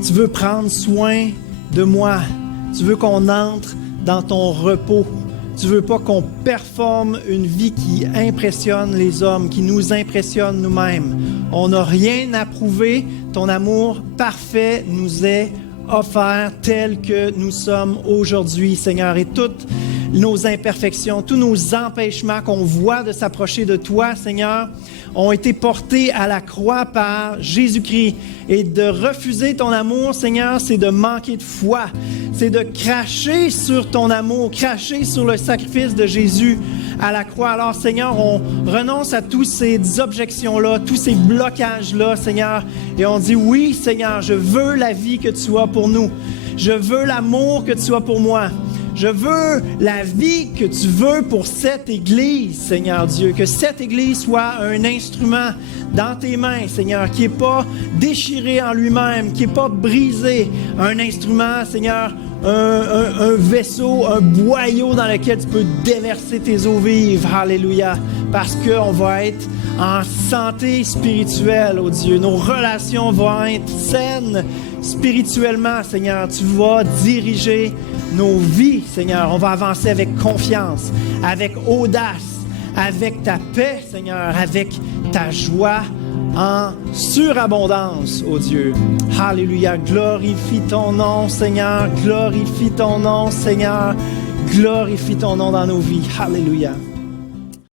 Tu veux prendre soin de moi. Tu veux qu'on entre dans ton repos. Tu veux pas qu'on performe une vie qui impressionne les hommes, qui nous impressionne nous-mêmes. On n'a rien à prouver. Ton amour parfait nous est offert tel que nous sommes aujourd'hui, Seigneur. Et toutes nos imperfections, tous nos empêchements qu'on voit de s'approcher de toi, Seigneur, ont été portés à la croix par Jésus-Christ. Et de refuser ton amour, Seigneur, c'est de manquer de foi. C'est de cracher sur ton amour, cracher sur le sacrifice de Jésus à la croix. Alors, Seigneur, on renonce à tous ces objections-là, tous ces blocages-là, Seigneur. Et on dit, oui, Seigneur, je veux la vie que tu as pour nous. Je veux l'amour que tu as pour moi. Je veux la vie que tu veux pour cette Église, Seigneur Dieu. Que cette Église soit un instrument dans tes mains, Seigneur, qui n'est pas déchiré en lui-même, qui n'est pas brisé. Un instrument, Seigneur, un vaisseau, un boyau dans lequel tu peux déverser tes eaux vives. Alléluia. Parce qu'on va être en santé spirituelle, oh Dieu. Nos relations vont être saines spirituellement, Seigneur. Tu vas diriger nos vies, Seigneur. On va avancer avec confiance, avec audace, avec ta paix, Seigneur, avec ta joie en surabondance, oh Dieu. Alléluia. Glorifie ton nom, Seigneur. Glorifie ton nom, Seigneur. Glorifie ton nom dans nos vies. Alléluia.